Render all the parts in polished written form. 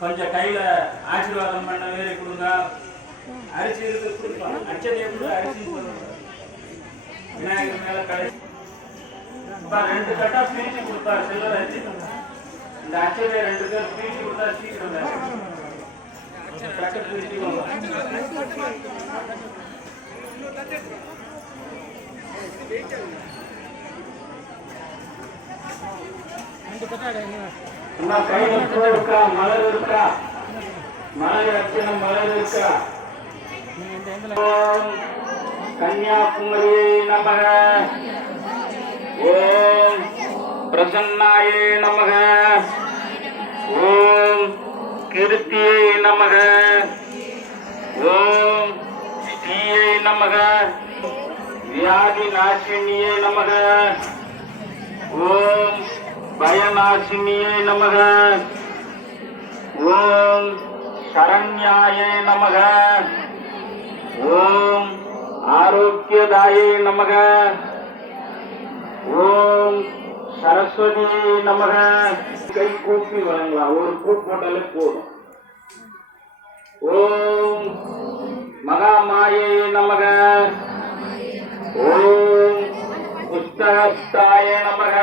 கொஞ்சம் கையில ஆசீர்வாதம் பண்ண வேறு கொடுங்க. அரிசி இருக்கு கொடுப்போம். அச்சதை எப்படி அரிசி விநாயகர் மேல கடைசி 2 கட்டா பிரிச்சு கொடுப்பாரு சில்லர் அரிசி. இந்த அச்சதை 2 பேர் பிரிச்சு கொடுத்தா சீக்கிரம் கட்ட பிரிச்சுக்கோங்க. கையில் இருக்கா, மலர் இருக்கா, மலர் அச்சனம் மலர் இருக்கா. ஓம் கன்னியாகுமரியே நமக. ஓம் பிரசன்னாயே நமக. ஓம் கிருத்தியே நமக. ஓம் ஸ்ரீயே நமக. வியாதி நாசினியே நமக. ஓம் பயநாசினியே நமக. ஓம் சரண்யாயே நமக. ஓம் ஆரோக்கியதாயே நமக. ஓம் சரஸ்வதியே நமக. கை கூப்பி வழங்கலாம். ஒரு பூ போட்டாலே போதும். ஓம் மகாமாயே நமக. ஓம் புஸ்தகஸ்தாய நமக.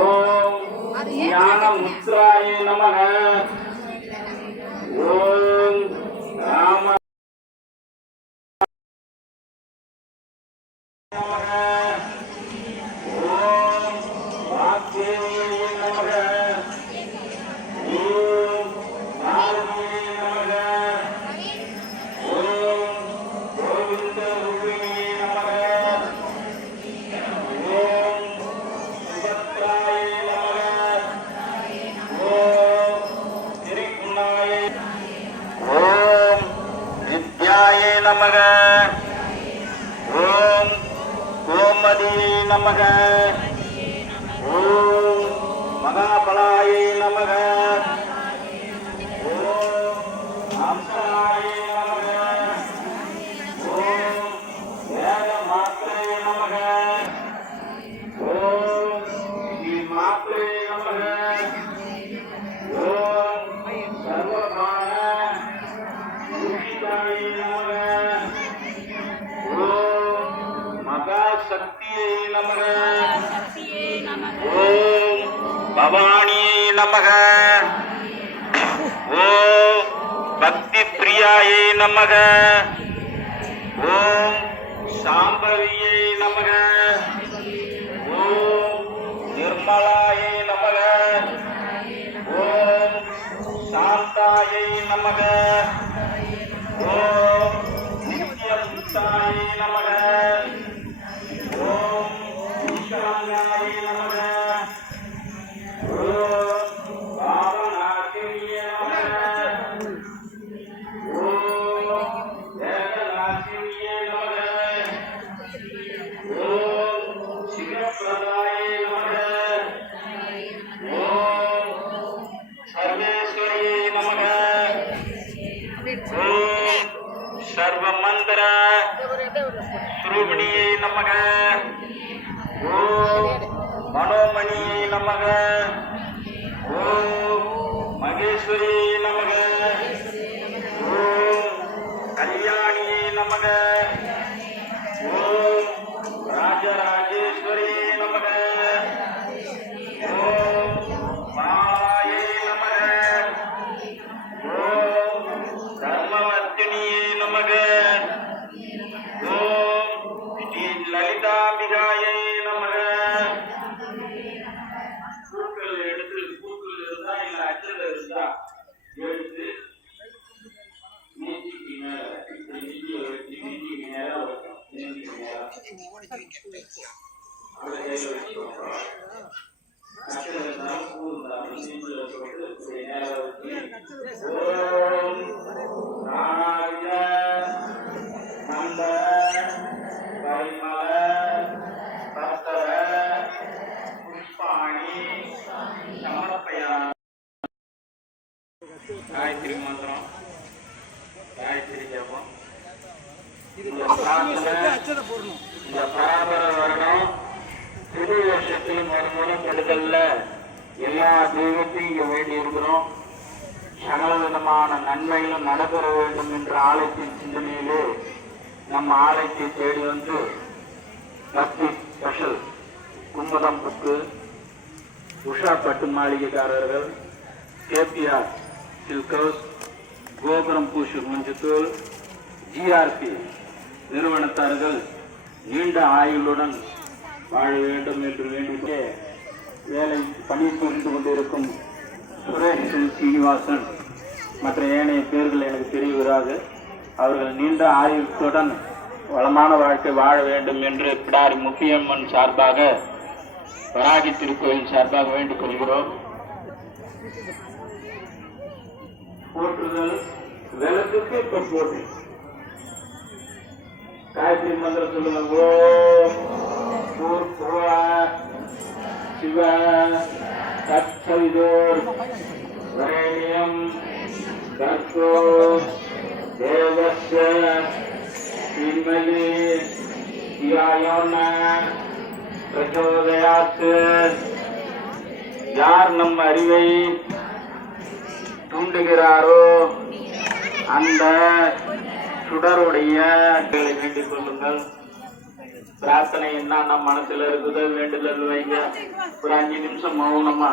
ஓம் ஞான முத்ராய நமக. ஓம் ராம நமக. ஓம் வாக்தேவியே நமக. ஓம் பாரதியே நமக. ஓம் கோவிந்த ரூபிணியே நமக. ஓம் சுபத்ராயே நமக. ஓம் திரிகுணாயே. ஓம் வித்யாயே நமக. ஓம் கோமதியே நமக. ஓம் மகாபலாயே நமக. ஓம் அம்சனாயே நமக. ஓம் வேத மாத்ரே நமக. ஓம் ஸ்ரீ மாத்ரே நமக. ஓம் சர்வபான பூஷிதாயே நமக. ஓம் மகாசக்தியே நமக. ஓம் பவானியே நமக. ஓம் பக்தி பிரியாயே நமக. ஓம் சாம்பவியே நமக. ஓம் நிர்மலாயே நமக. ஓம் சாந்தாயே நமக. ஓம் நித்யமுக்தாயே நமக. ஓம் ஈஸ்வரனாயே நமக. ஓம் பாவநாசினியே நமக. ஓம் வேதநாசினியே நமக. ஓம் சிவப்பிரதாயே நமக. ஓம் சர்வேஸ்வரியே நமக. ஓம் சர்வமந்திர ஸ்ரூபிணியே நமக. ஓம் மனோமணியே நமக. ஓம் மகேஸ்வரியே நமக. ஓம் கல்யாணியே நமக. ஓம் ராஜராஜேஸ்வரியே நமக. ஓம் மாயே நமக. ஓம் தர்மவர்த்தினியே நமக. ஓம் ஸ்ரீ லலிதாம்பிகாயை நமக. பூக்கள் எடுத்து பூக்கள் இருந்தா இல்ல அச்சல இருந்தா எடுத்து நீட்டிக்கு மேல நீட்டிக்கு வச்சு நீட்டிக்கு நேரா வைக்கும். நீட்டிக்கு நேரா அச்சல இருந்தாலும் பூ இருந்தாலும் நீட்டில போட்டு நேரா வச்சு ஓம் ராணாய நந்த பரிமள பத்தர புஷ்பாணி சமர்ப்பயாமி. காயத்ரி மந்திரம் காயத்ரி ஜபம். இந்த பராபர வருடம் புது வருஷத்தையும் மறுமுறை கெடுதல்ல எல்லா தெய்வத்தையும் இங்க வேண்டி இருக்கிறோம். சகல விதமான நன்மைகளும் நடைபெற வேண்டும் என்ற ஆலயத்தின் சிந்தனையிலே நம் ஆலயத்தை தேடி வந்து பக்தி ஸ்பெஷல் கும்பதம் புக்கு, உஷா பட்டு மாளிகைக்காரர்கள், கேபிஆர் சில்கோஸ், கோபுரம் பூஷு மஞ்சத்தூள், ஜிஆர்பி நிறுவனத்தார்கள் நீண்ட ஆயுளுடன் வாழ வேண்டும் என்று வேண்டிய வேலை பணி புரிந்து கொண்டிருக்கும் சுரேஷ் சீனிவாசன் மற்ற ஏனைய பேர்கள் எனக்கு தெரிய வராது. அவர்கள் நீண்ட ஆயுளுடன் வளமான வாழ்க்கை வாழ வேண்டும் என்று பிடாரி முப்பியம்மன் சார்பாக, வராகி திருக்கோயில் சார்பாக வேண்டிக் கொள்கிறோம். போற்றுதல் விளக்குக்கு இப்ப போட்டு காயத்ரி மந்திரம் சொல்லுங்க. ஓம் பூர்வா சிவ தத்சவிதோர் வரேண்யம் தர்கோ தேவஸ்ய தீமஹி தியாயோன பிரச்சோதயாத். யார் நம் அறிவை தூண்டுகிறாரோ அந்த சுடருடைய வேண்டிக் கொள்ளுங்கள். பிரார்த்தனை என்ன நம் மனசுல இருக்குதோ வேண்டுதல் வைங்க. ஒரு 5 நிமிஷம் மௌனமா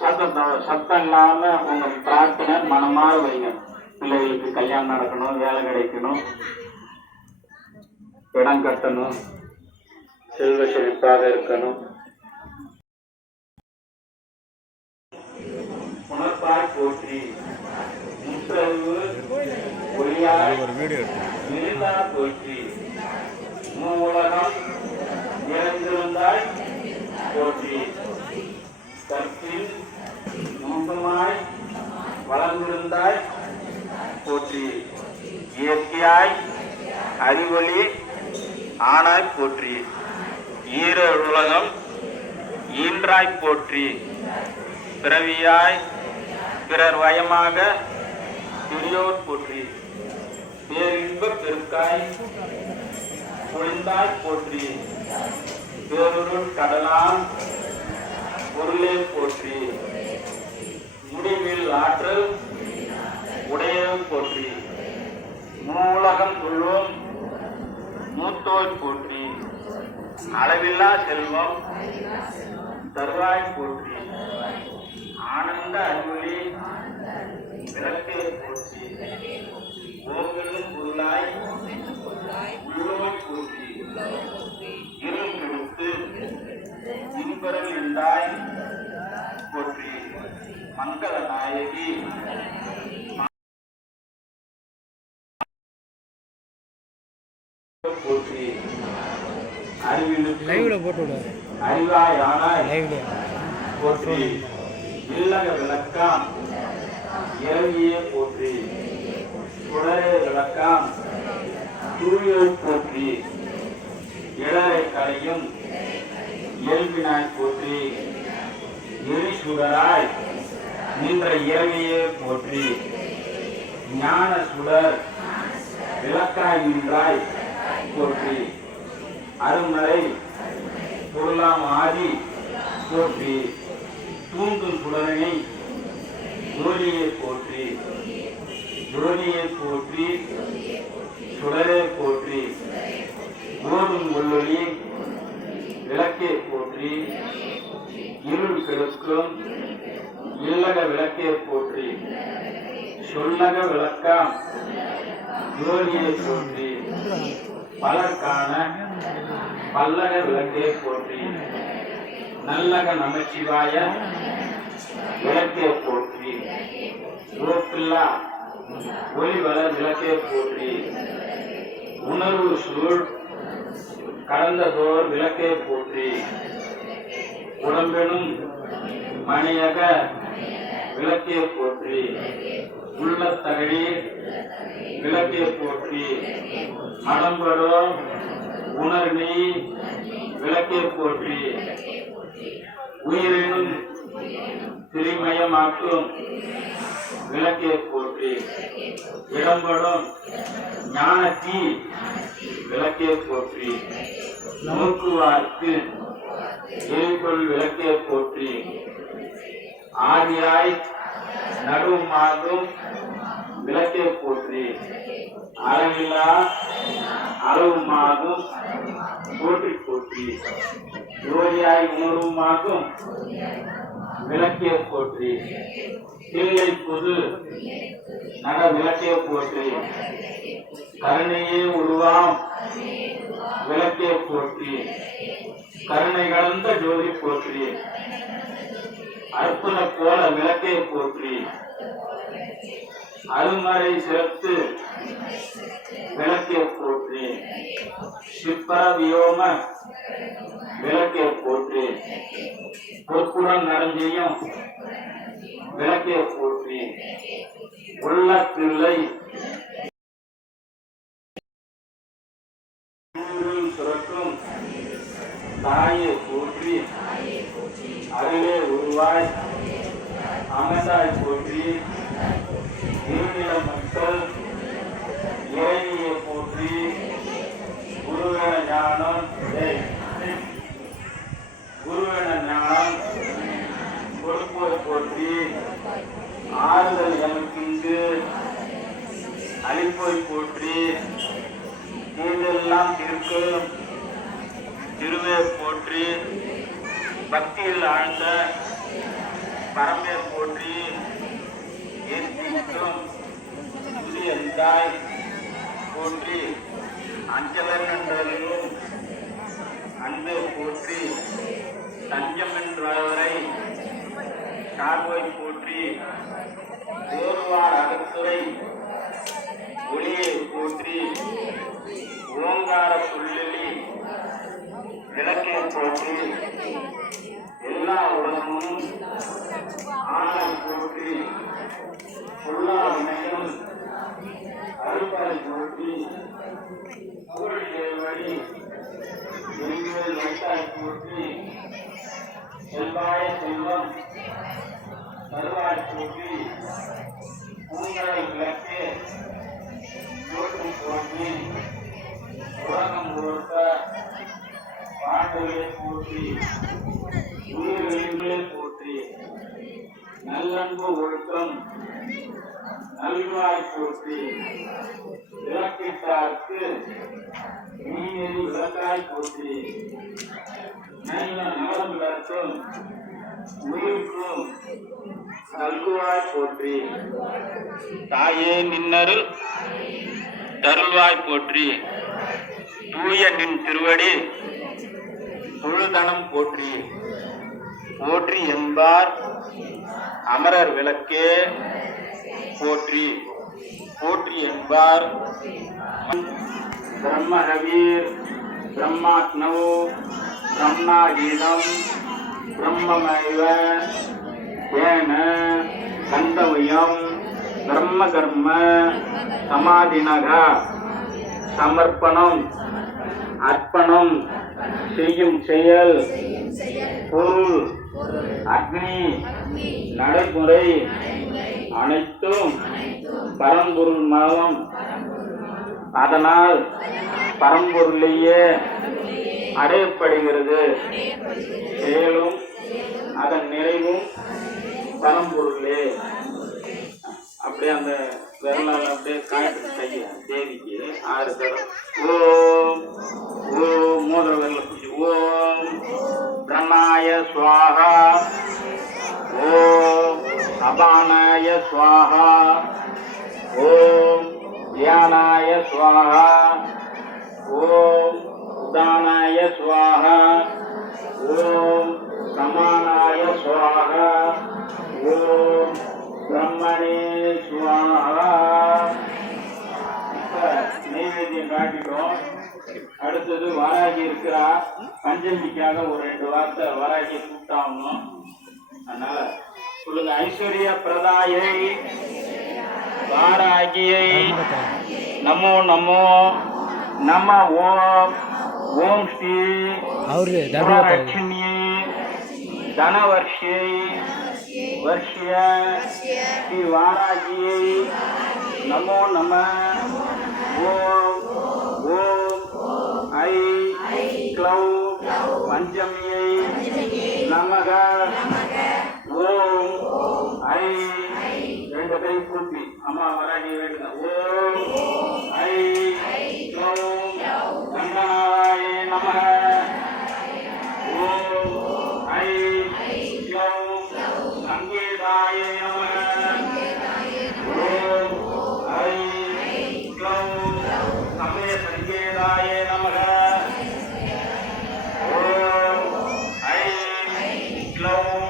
சத்தம் இல்லாம உங்க பிரார்த்தனை மனமாற வைங்க. பிள்ளைகளுக்கு கல்யாணம் நடக்கணும், வேலை கிடைக்கணும், இடம் கட்டணும், செல்வ செழிப்பாக இருக்கணும். உணர்ப்பாய் போற்றி முற்றறிவு ஒளியாய் இருந்தா போற்றி மூலகம் நிறைந்திருந்தாய் போற்றி கற்பில் நூக்கமாய் வளர்ந்திருந்தாய் போற்றி இயற்கையாய் அறிவொளி ஆனாய் போற்றி ஈர உலகம் ஈன்றாய் போற்றி பிறவியாய் பிறர் வயமாக பெரியோர் போற்றி பேரின்ப பெருக்காய் பொழிந்தாய் போற்றி பேருருள் கடலாம் பொருளே போற்றி முடிவில் ஆற்றல் உடையவும் போற்றி மூலகம் உள்ளோம் மூத்தோய் போற்றி அளவில்லா செல்வம் தருவாய் போற்றி ஆனந்த அறிவொளி விளக்கே போற்றி ஓங்களும் பொருளாய் உள்ளோய் போற்றி இருள் கெடுத்து இன்பரல் இருந்தாய் போற்றி மங்கள நாயகி போற்றி அறிவாய் ஆனாய் போற்றி இல்லக விளக்காம் இறங்கியே போற்றி குடரே விளக்காம் தூயை போற்றி இடரை களையும் இயல்பினாய் போற்றி எரிசுடராய் நின்ற இறங்கியே போற்றி ஞான சுடர் விளக்காய் நின்றாய் போற்றி அருமறை பொருளாம் ஆதி போற்றி தூங்கும் சுடரனை ஜோதியை போற்றி ஜோதியை போற்றி சுடரே போற்றி ஓடும் ஒல்லொளி விளக்கே போற்றி இருள் கெடுக்கும் இல்லக விளக்கே போற்றி சொல்லக விளக்காம் ஜோதியை போற்றி பலர்கான பல்லக விளக்கே போற்றி நல்லக நமச்சிவாய விளக்கே போற்றி ஓப்பில்லா ஒளிவளர் விளக்கே போற்றி உணர்வு சூழ் கடந்ததோர் விளக்கே போற்றி உடம்பெனும் மணியக விளக்கே போற்றி உள்ளத்தகடி விளக்கே போற்றி மடம்படோ உணர்நீ விளக்கே போற்றி உயிரினும் திரிமயமாக்கும் விளக்கே போற்றி இடம்படும் ஞானத்தீ விளக்கே போற்றி நோக்குவார்க்கு எரிபொருள் விளக்கே போற்றி ஆதியாய் நடுவுமாகும் விளக்கே போற்றி. அளவில்லா அளவுமாகும் போற்றி போற்றி. ஜோதியாய் உணர்வுமாகும் விளக்கே போற்றி. தில்லை புது நட விளக்கே போற்றி. கருணையே உருவாம் விளக்கே போற்றி. கருணை கலந்த ஜோதி போற்றி. அற்புத கோல விளக்கே போற்றி. அருமறை சிறப்பு விளக்கே போற்றி. சிப்பர வியோம விளக்கே போற்றி. பொற்புடன் நரஞ்செய்யும் விளக்கே போற்றி. உள்ள பிள்ளை சுரக்கும் தாயை போற்றி. அருளே உருவாய் அமதாய் போற்றி. இருநில மக்கள் இறைவியை போற்றி. குருவென ஞானம் குருவென ஞானம் கொடுப்போர் போற்றி. ஆறுதல் எமக்கு இங்கு அளிப்போய் போற்றி. தீண்டெல்லாம் திருக்கும் திருவே போற்றி. பக்தியில் ஆழ்ந்த பரமே போற்றி. ஏற்பிக்கும் புதியந்தாய் போற்றி. அஞ்சலன் என்றும் அன்பே போற்றி. தஞ்சம் என்றவரை சார்போய் போற்றி. ஓர்வார் அகத்துறை ஒளியை போற்றி. ஓங்கார புள்ளி விளக்கே போற்றி. எல்லா உலகமும் ஆணை போற்றி. பொல்லா வினையும் அருள்பாய் போற்றி. வழி எங்கள் வைத்தாய் போற்றி. செல்வாய செல்வம் தருவாய் போற்றி. பூங்கரை விளக்கே போற்றி போற்றி. உலகம் கொடுத்த பாண்டுகளே போற்றி. உயிர்களே போற்றி. நல்லன்பு ஒழுக்கம் நல்வாய் போற்றி. விளக்கிட்டார்க்கு நீதி விளக்காய் போற்றி. நல்ல நலம் விளக்கும் உயிருக்கும் நல்குவாய் போற்றி. தாயே நின்னருள் தருள்வாய் போற்றி. தூய நின் திருவடி தொழுதனம் போற்றி. போற்றி என்பார் அமரர் விளக்கே போற்றி. போற்றி என்பார் பிரம்மரவீர் பிரம்மாத்னவோ பிரம்மாகீதம் பிரம்மமேவ ஏன கந்தவயம் பிரம்ம கர்ம சமாதினக சமர்ப்பணம் அர்ப்பணம் செய்யும் செயல் பொருள் அக்னி நடைமுறை அனைத்தும் பரம்பொருள் மூலம். அதனால் பரம்பொருளையே அடையப்படுகிறது. செயலும் அதன் நிறைவும் பரம்பொருளே. அப்படியே அந்த விரலால் அப்படியே காட்டு கைய தேவிக்கு 6 தரம் ஓம் ஓம் மோதிர விரல பிடிச்சி ஓம் பிரணாய ஸ்வாஹா. ஓம் அபானாய ஸ்வாஹா. ஓம் தியானாய ஸ்வாஹா. ஓம் உதானாய ஸ்வாஹா. ஓம் சமானாய ஸ்வாஹா. ஓம் பிரம்மணே ஸ்வாஹா. நைவேத்தியம் காட்டிட்டோம். அடுத்தது வாராகி இருக்கிறா. பஞ்சமிக்காக ஒரு 2 வார்த்தை வாராகியை கூப்பிட்டாகணும். அதனால சொல்லுங்க. ஐஸ்வர்ய பிரதாயை வாராகியை நமோ நமோ நம ஓம். ஓம் ஸ்ரீ லட்சுமியை தனவர்ஷியை வர்ஷிய ஸ்ரீ வாராகியை நமோ நம. ஓம் ஓம் ஐ க்ளௌ பஞ்சமியை நமக. ஓம் ஐ அம்மா வராகி வேண்டுங்க. ஓம் ஐ க்ளௌம் கங்கனாய நமः. ஓம் ஐ க்ளௌம் சங்கீதாய நமः. ஓம் ஐ க்ளௌம் சமய சங்கீதாய நமः. ஓம் ஐ க்ளௌம்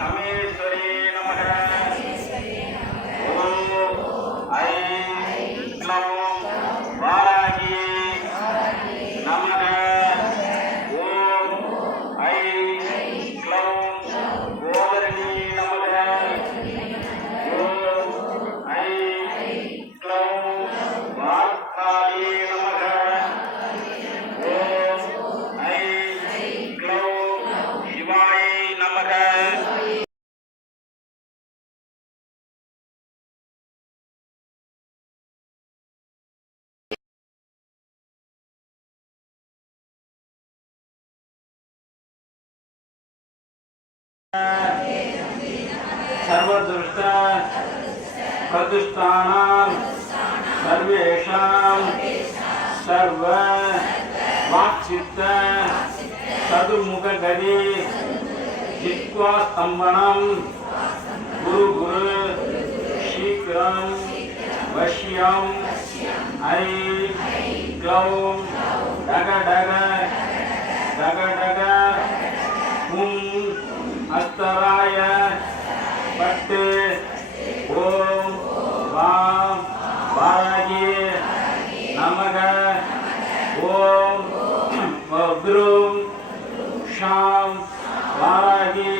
சமேஸ்வரே நமः. ஓம் ஐ க்ளௌம் வாராகி நமः. ஓம் ஐ க்ளௌம் கோவர்ணி நமः. ஓம் ஐ க்ளௌம் வார்த்தாயே நமः. ஓம் ஐ க்ளௌம் சிவாயை நமः. सर्वदुष्ट प्रतिष्ठानां सर्वेषां सर्व वाक्चित्त चतुर्मुखगति जित्वा स्तंभनं गुरु गुरु शीघ्रं वश्यं ऐ क्लौं डग डग डग डग अस्तराय पट्टे ओम वाम वारागी नमः. ओम ब्रूम शाम वारागी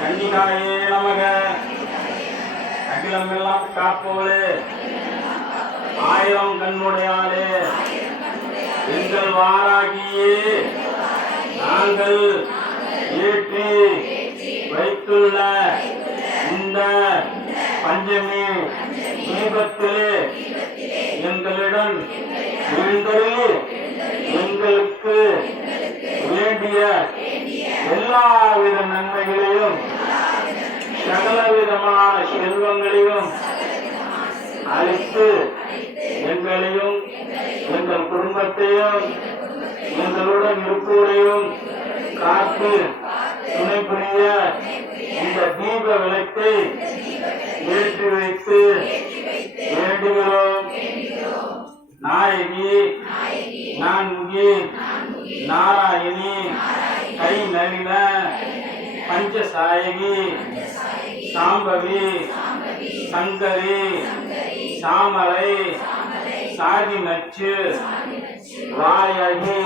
कन्निकाये नमः. अखिलम एल्लाम काप्पोले आयिरम कन्नुடையாளே எங்கள் வாராகியே நாங்கள் ஏற்றி வைத்துள்ள இந்த பஞ்சமி தீபத்திலே எங்களிடம் எழுந்தருளி எங்களுக்கு வேண்டிய எல்லாவித நன்மைகளையும் சகலவிதமான செல்வங்களையும் அளித்து எங்களையும் எங்கள் குடும்பத்தையும் எங்களுடன் இருப்போரையும் காத்து துணை புரிய இந்த தீப விளக்கை ஏற்றி வைத்து வேண்டுகிறோம். நாயகி நான்முகி நாராயணி கை நளின பஞ்சசாயகி சாம்பவி சங்கரி சாமரை சாதி நச்சு வாயாகி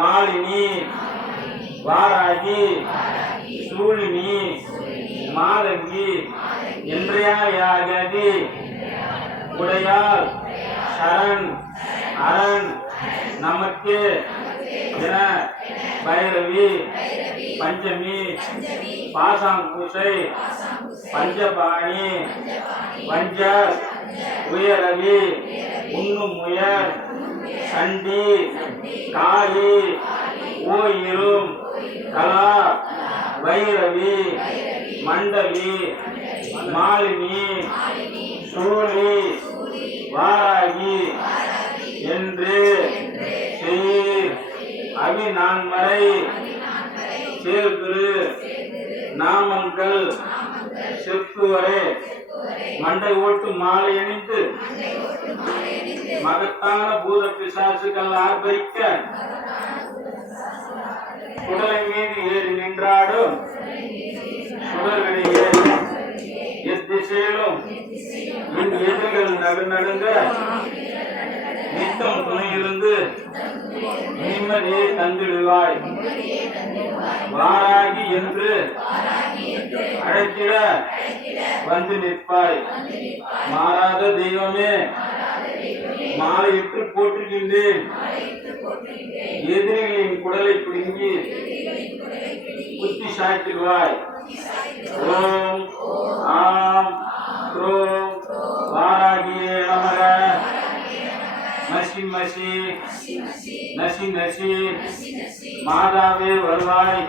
மாலினி வாராகி சூழினி மாதங்கி இன்றையாகி உடையால் சரண் அரண் நமக்கு என பைரவி பஞ்சமி பாசாங்கூசை பஞ்சபாணி பஞ்ச உயரவி உண்ணும் உயர் சண்டி காளி ஓயிரும் கலா வைரவி மண்டலி மாலினி சூழி வாராகி என்று செய் அபிநான்மறை சேர்திரு நாமங்கள் செப்புவரே மண்டை ஓட்டு மாலை அணிந்து மகத்தான பூத பிசாசுகள் ஆர்ப்பரிக்க குடலை மீது ஏறி நின்றாடும் சுடர்களை ஏறி எத்திசையிலும் என் எதிர்கள் நடுநடுங்க நித்தம் துணையிருந்து நிம்மதியை தந்திடுவாய். வாராகி என்று அழைத்திட வந்து நிற்பாய். மாறாத தெய்வமே மாலையிட்டு போற்றுகின்றேன். எதிரிகளின் குடலை பிடுங்கி புத்தி சாய்த்திடுவாய். ஓம் ஆம் க்ரோம் வாராகியே நமக. மசி மசி நசி நசி மாதாவே வருவாய்.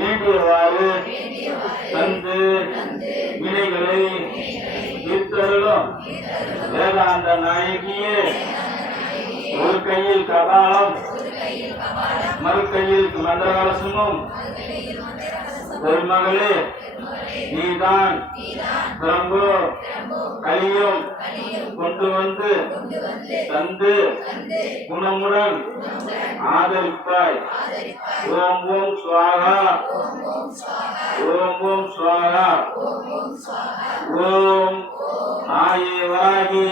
வேண்டியவாறு தந்து வினைகளை தீர்த்தருளும் வேதாந்த நாயகியே, ஒரு கையில் கபாலம் மறு கையில் மந்திரகலசமும் பெருமகளே, நீதான் பிரம்பு கலியும் கொண்டு வந்து தந்து குணமுடன் ஆதரிப்பாய். ஓம் ஓம் ஸ்வாகா, ஓம் ஓம் ஸ்வாகா. ஓம் ஆயே வாகி,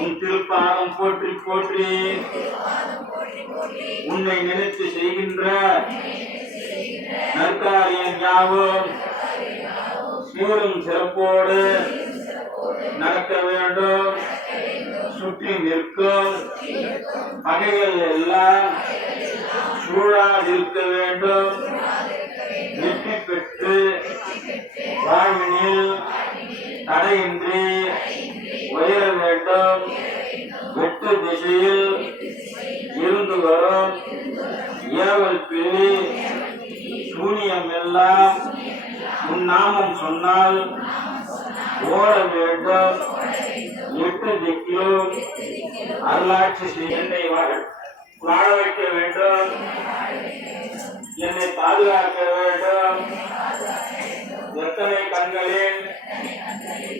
உன் திருப்பாதம் போற்றி போற்றி உன்னை நினைத்து செய்கின்ற நற்காரியம் யாவும் சீரும் சிறப்போடு நடக்க வேண்டும். சுற்றி நிற்கும் பகைகள் எல்லாம் சூழாதிருக்க வேண்டும். வெற்றி பெற்று வாழ்வினில் தடையின்றி உயர வேண்டும். வெட்டு திசையில் இருந்து வரும் ஏவல் பிள்ளை சூனியம் எல்லாம் உன் நாமம் சொன்னால் ஓட வேண்டும். 8 திக்கிலும் அருளாட்சி என்னை வாழ வைக்க வேண்டும். என்னை பாதுகாக்க வேண்டும். எத்தனை கண்களின்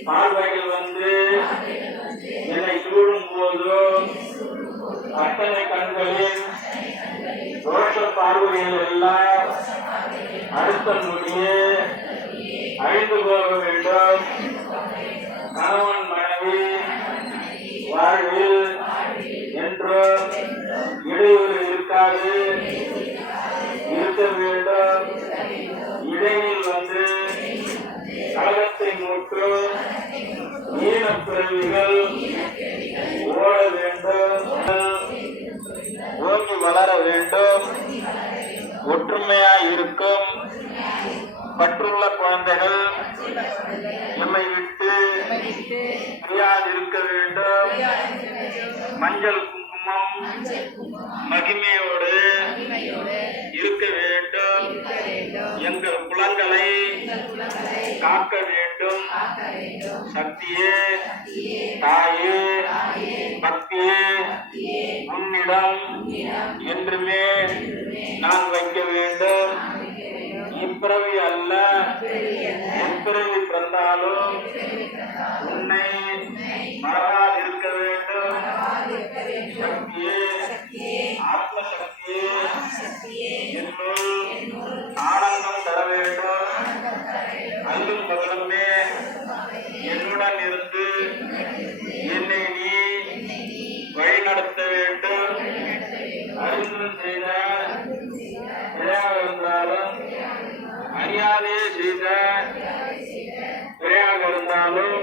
பார்வைகள் வந்து என்னை சூடும் போதும் அத்தனை கண்களின் தோஷ பார்வைகள் எல்லாம் அடுத்த நொடியே அழிந்து போக வேண்டும். கணவன் மனைவி வாழ்வில் என்றும் இடையூறு இருக்காது இருக்க வேண்டும். இடையில் வந்து கலகத்தை மூட்டும் ஈனப்பிறவிகள் ஓட வேண்டும். ஓங்கி வளர வேண்டும். ஒற்றுமையாய் இருக்கும் பற்றுள்ள குழந்தைகள் நம்மை விட்டு பிரியாதிருக்க வேண்டும். மஞ்சள் குங்குமம் மகிமையோடு இருக்க வேண்டும். எங்கள் குலங்களை காக்க வேண்டும். சக்தியே, தாயே, பக்தியே, உன்னிடம் என்றுமே நான் வைக்க வேண்டும். இப்பிறவி அல்ல, எப்பிறவி பிறந்தாலும் உன்னை மறவாதிருக்க வேண்டும். சக்தியே, ஆத்ம சக்தியே, என்னுள் ஆனந்தம் தர வேண்டும். அல்லும் பகலுமே என்னுடன் இருந்து என்னை நீ வழிநடத்த வேண்டும். அறிந்தும் செய்த பிழையாக இருந்தாலும் அறியாதே செய்த பிழையாக இருந்தாலும்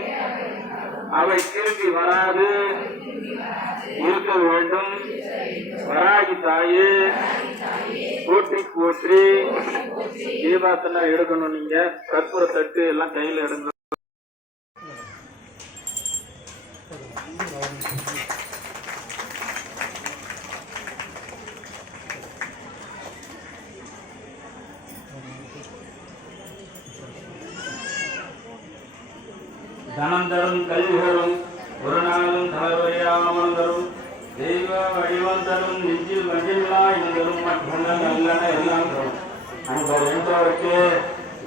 அவை திரும்பி வராது இருக்க வேண்டும். வராகி தாயே போற்றி போற்றி. தீபாத்தெல்லாம் எடுக்கணும். நீங்க கற்பூர தட்டு எல்லாம் கையில் எடுங்க. தனம் தரும் கல்விகளும் ஒரு நாளும் தளர்வறியாமல் தரும் தெய்வ வடிவம் தரும் நெஞ்சில் மகிழா எங்களும் மற்றங்கள் நல்லன எல்லாம் தரும். அன்பர் என்பவருக்கு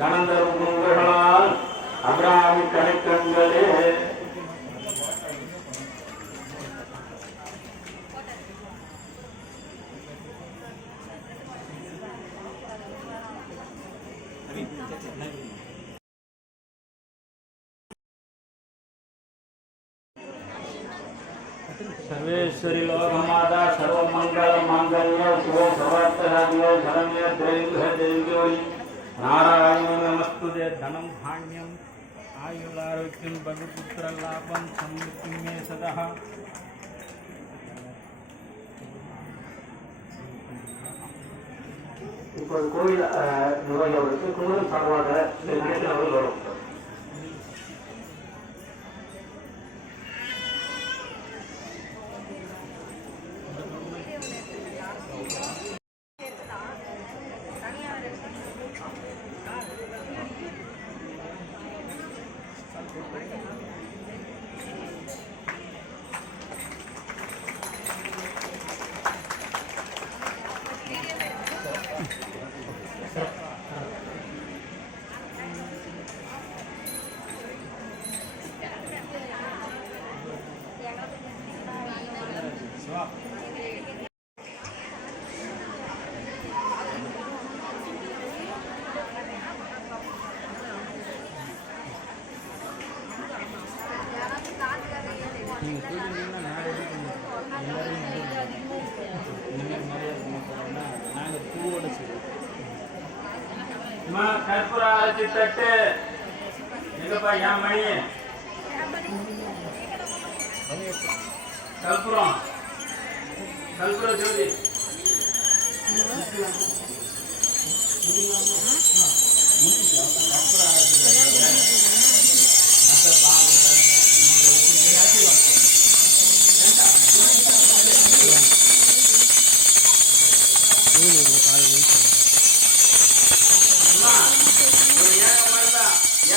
தனம் தரும் உங்களால் அபிராமி கணக்கங்களே. सर्वेश्वरी लोकमाता सर्वमंगल मांगल्य शिव सर्वार्थसाधिके शरण्ये त्र्यंबके देवी नारायण नमस्तुते. धनं धान्यं आयुरारोग्यं भगपुत्र लाभं समृद्धिं मे सदा. இப்போது கோயில் நிர்வாகிகளுக்கு குமரன் சார்பாக அவர்கள் வரும். நீங்கள் சொல்லிட்டீங்கன்னா நான் ரெடி பண்ணிடுறேன். எல்லாரையும் இனிமேல் நிறைய சொன்னோம்னா நாங்கள் பூவோட செய்வோம். கற்பூர ஆரத்தி தட்டு எங்கப்பா என் மணி கற்பூரம் கற்பூர ஜோதி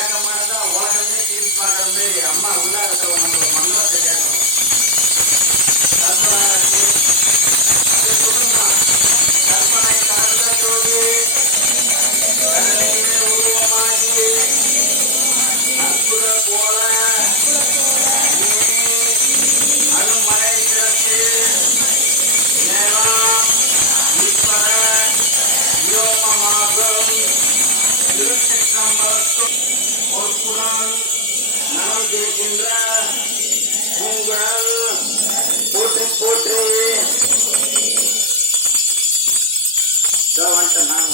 ஏகமானதா உலகமே தீர்ப்பு பார்க்கற மாதிரி அம்மா உள்ளாரத்துல நம்ம மங்களத்தை கேட்கணும். கற்பனை கலந்த ஜோதி கடலையே உருவமாகி அற்புத போல அருமழை திறத்து நேரம் ஈஸ்வர வியோமமாகும் திருச்சிற்றம்பலத்தும் பொறுப்புடன் நடந்திருக்கின்ற உங்கள் போற்றி போற்றி வந்துட்டேன் நான்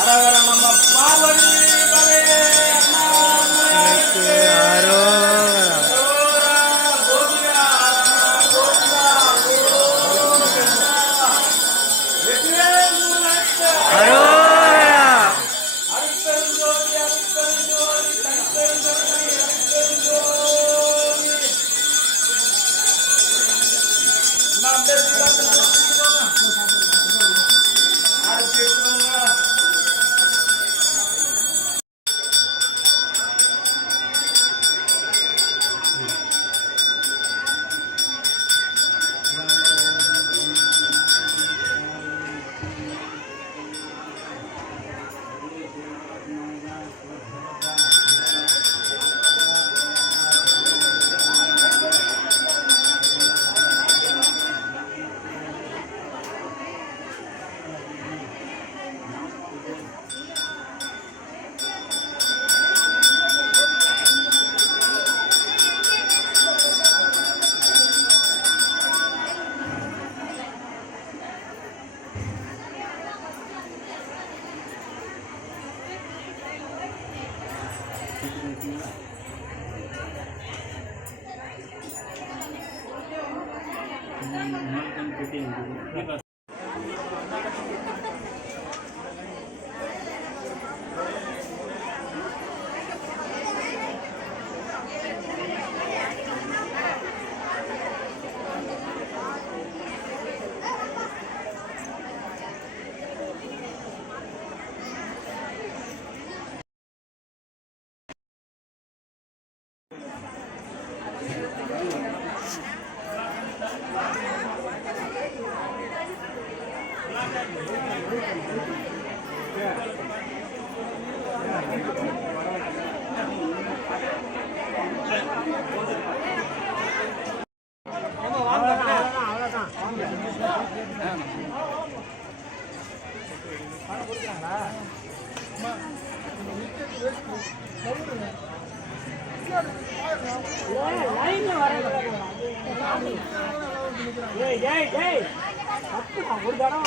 அரவர நம்ம பார்வதி பவே ஒரு தடவை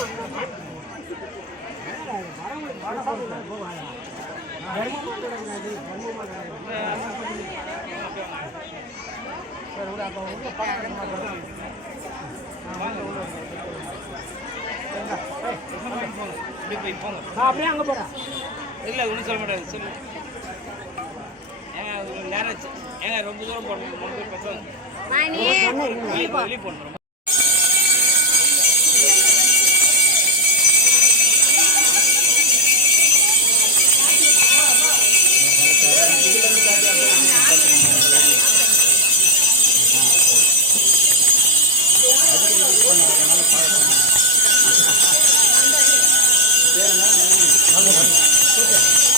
அப்படியே அங்கே போகிறேன். இல்லை ஒன்றும் சொல்ல மாட்டாங்க. சொல்லு ஏங்க நேரம் ஏங்க ரொம்ப தூரம் போடணும். 3 பேர் பசங்க வெளியே போடணும். பேருங்க, மணி.